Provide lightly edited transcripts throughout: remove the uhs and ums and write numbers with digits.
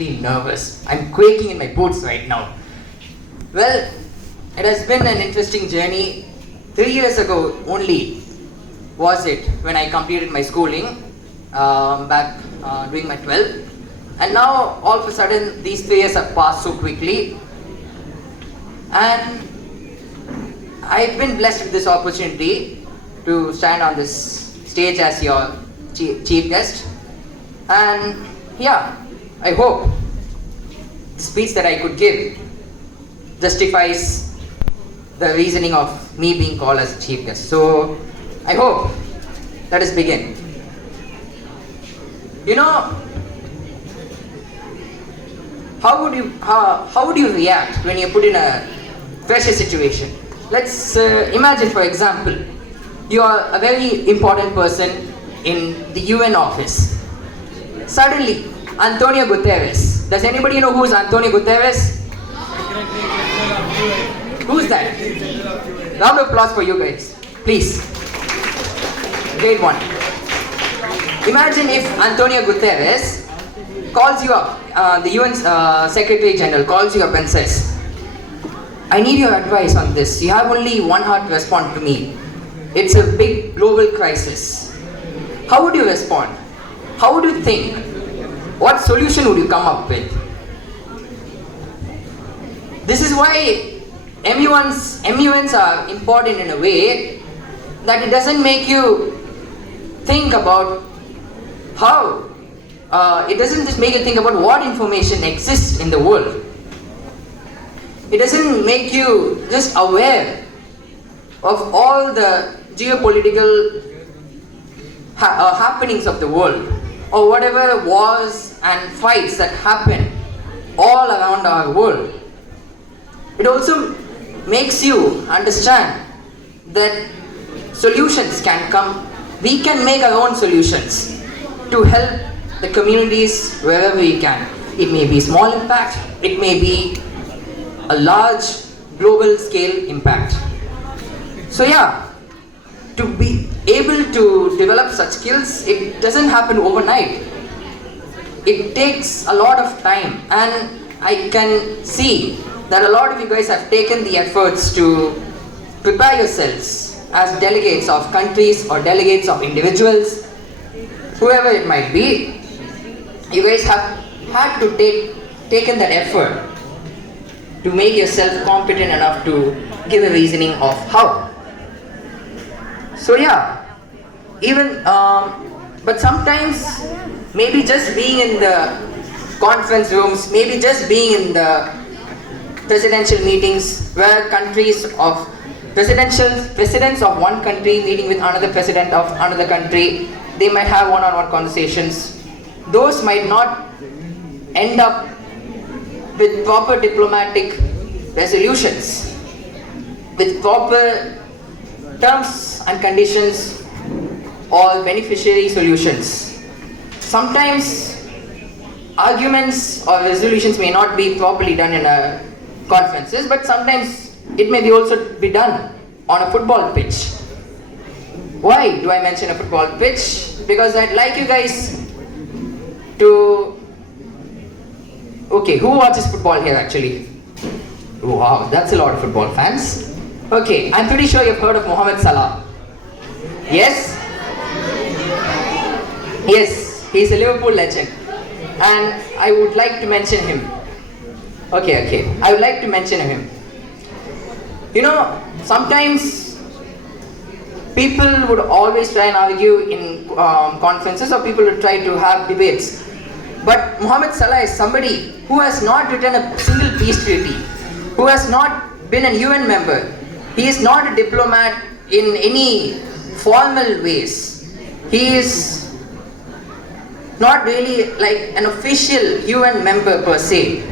really nervous. I'm quaking in my boots right now. Well, it has been an interesting journey. 3 years ago only was it when I completed my schooling back doing my 12th. And now all of a sudden these 3 years have passed so quickly. And I've been blessed with this opportunity to stand on this stage as your chief guest. And yeah, I hope the speech that I could give justifies the reasoning of me being called as a chief guest. So I hope, let us begin. You know, how would you react when you're put in a pressure situation? Let's imagine, for example, you are a very important person in the UN office. Suddenly, Antonio Guterres. Does anybody know who is Antonio Guterres? Who's that? Round of applause for you guys, please. Great one. Imagine if Antonio Guterres calls you up, the UN Secretary General calls you up and says, I need your advice on this. You have only 1 hour to respond to me. It's a big global crisis. How would you respond? How would you think? What solution would you come up with? This is why MUNs are important in a way that it doesn't make you think about how, it doesn't just make you think about what information exists in the world. It doesn't make you just aware of all the geopolitical happenings of the world, or whatever wars and fights that happen all around our world. It also makes you understand that solutions can come. We can make our own solutions to help the communities wherever we can. It may be small impact, it may be a large global scale impact. So yeah, to be able to develop such skills, it doesn't happen overnight. It takes a lot of time, and I can see that a lot of you guys have taken the efforts to prepare yourselves as delegates of countries or delegates of individuals, whoever it might be. You guys have had to taken that effort to make yourself competent enough to give a reasoning of how. So yeah, even but sometimes maybe just being in the conference rooms, maybe just being in the presidential meetings where presidents of one country meeting with another president of another country, they might have one-on-one conversations. Those might not end up with proper diplomatic resolutions, with proper terms and conditions or beneficiary solutions. Sometimes arguments or resolutions may not be properly done in a conferences, but sometimes it may be also be done on a football pitch. Why do I mention a football pitch? Because I'd like you guys to... Okay, who watches football here actually? Wow, that's a lot of football fans. Okay, I'm pretty sure you've heard of Mohamed Salah. Yes? Yes, he's a Liverpool legend. And I would like to mention him. Okay, I would like to mention him. You know, sometimes people would always try and argue in conferences, or people would try to have debates. But Mohamed Salah is somebody who has not written a single peace treaty, who has not been a UN member. He is not a diplomat in any formal ways. He is not really like an official UN member per se.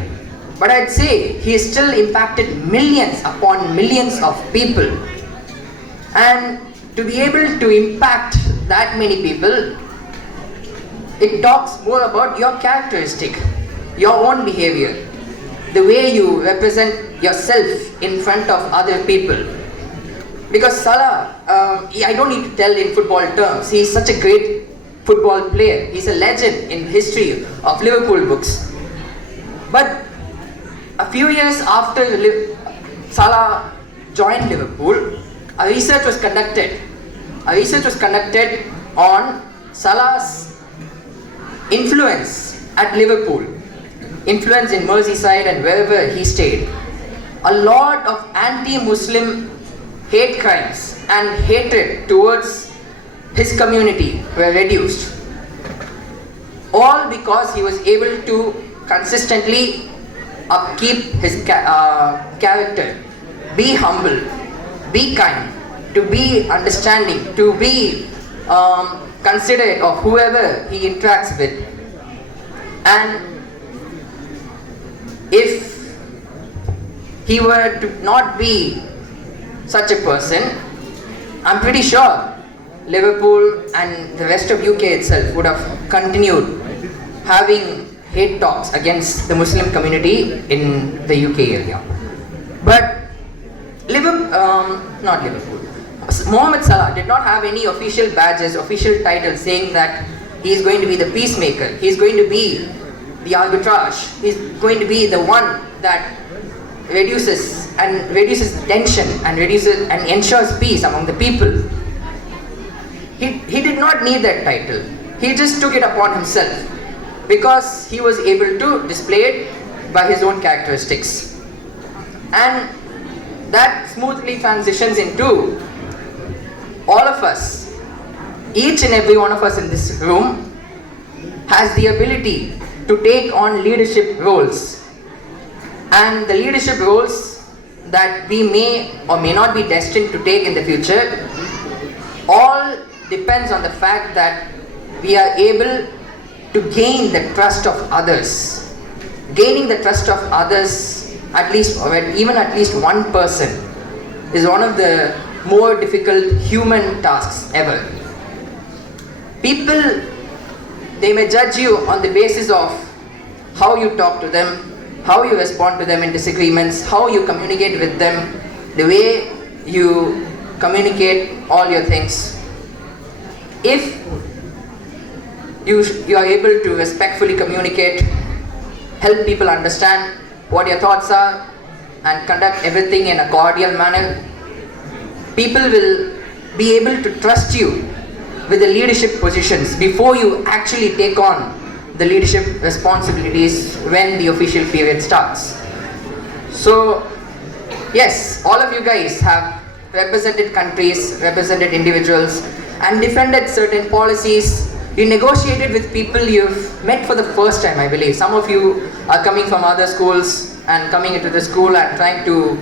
But I'd say he has still impacted millions upon millions of people. And to be able to impact that many people, it talks more about your characteristic, your own behavior, the way you represent yourself in front of other people. Because Salah, I don't need to tell in football terms, he is such a great football player. He's a legend in history of Liverpool books. But a few years after Salah joined Liverpool, a research was conducted. A research was conducted on Salah's influence at Liverpool, influence in Merseyside and wherever he stayed. A lot of anti-Muslim hate crimes and hatred towards his community were reduced. All because he was able to consistently upkeep his character, be humble, be kind, to be understanding, to be considerate of whoever he interacts with. And if he were to not be such a person, I'm pretty sure Liverpool and the rest of UK itself would have continued having hate talks against the Muslim community in the UK area. But Mohamed Salah did not have any official badges, official titles saying that he is going to be the peacemaker, he is going to be the arbitrage, he is going to be the one that reduces tension and ensures peace among the people. He did not need that title. He just took it upon himself because he was able to display it by his own characteristics. And that smoothly transitions into all of us. Each and every one of us in this room has the ability to take on leadership roles. And the leadership roles that we may or may not be destined to take in the future all depends on the fact that we are able to gain the trust of others. Gaining the trust of others, at least one person, is one of the more difficult human tasks ever. People, they may judge you on the basis of how you talk to them, how you respond to them in disagreements, how you communicate with them, the way you communicate all your things. If you are able to respectfully communicate, help people understand what your thoughts are, and conduct everything in a cordial manner, people will be able to trust you with the leadership positions before you actually take on the leadership responsibilities when the official period starts. So, yes, all of you guys have represented countries, represented individuals, and defended certain policies. You negotiated with people you've met for the first time, I believe. Some of you are coming from other schools and coming into the school and trying to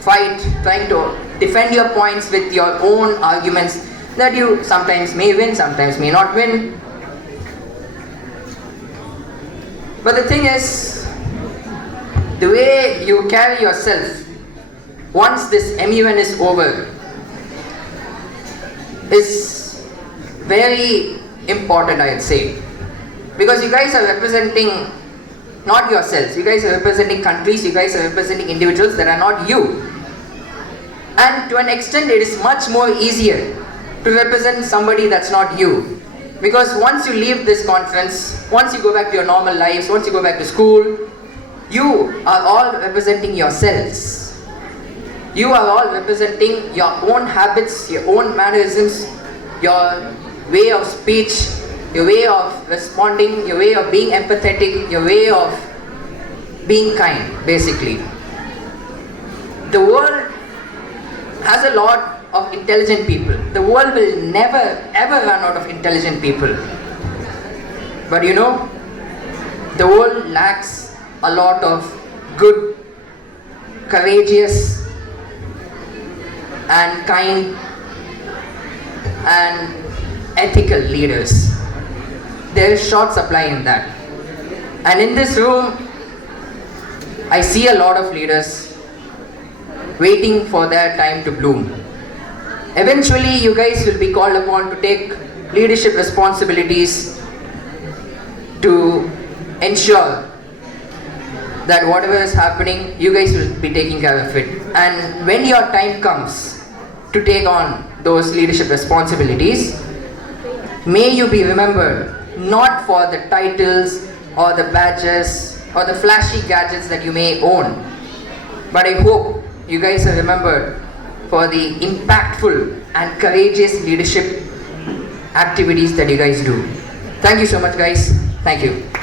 fight, trying to defend your points with your own arguments that you sometimes may win, sometimes may not win. But the thing is, the way you carry yourself once this MUN is over is very important, I'd say. Because you guys are representing not yourselves, you guys are representing countries, you guys are representing individuals that are not you. And to an extent, it is much more easier to represent somebody that's not you. Because once you leave this conference, once you go back to your normal lives, once you go back to school, you are all representing yourselves. You are all representing your own habits, your own mannerisms, your way of speech, your way of responding, your way of being empathetic, your way of being kind, basically. The world has a lot of intelligent people. The world will never ever run out of intelligent people. But you know, the world lacks a lot of good, courageous and kind and ethical leaders. There is short supply in that. And in this room, I see a lot of leaders waiting for their time to bloom. Eventually, you guys will be called upon to take leadership responsibilities to ensure that whatever is happening, you guys will be taking care of it. And when your time comes to take on those leadership responsibilities, may you be remembered not for the titles or the badges or the flashy gadgets that you may own. But I hope you guys are remembered for the impactful and courageous leadership activities that you guys do. Thank you so much, guys. Thank you.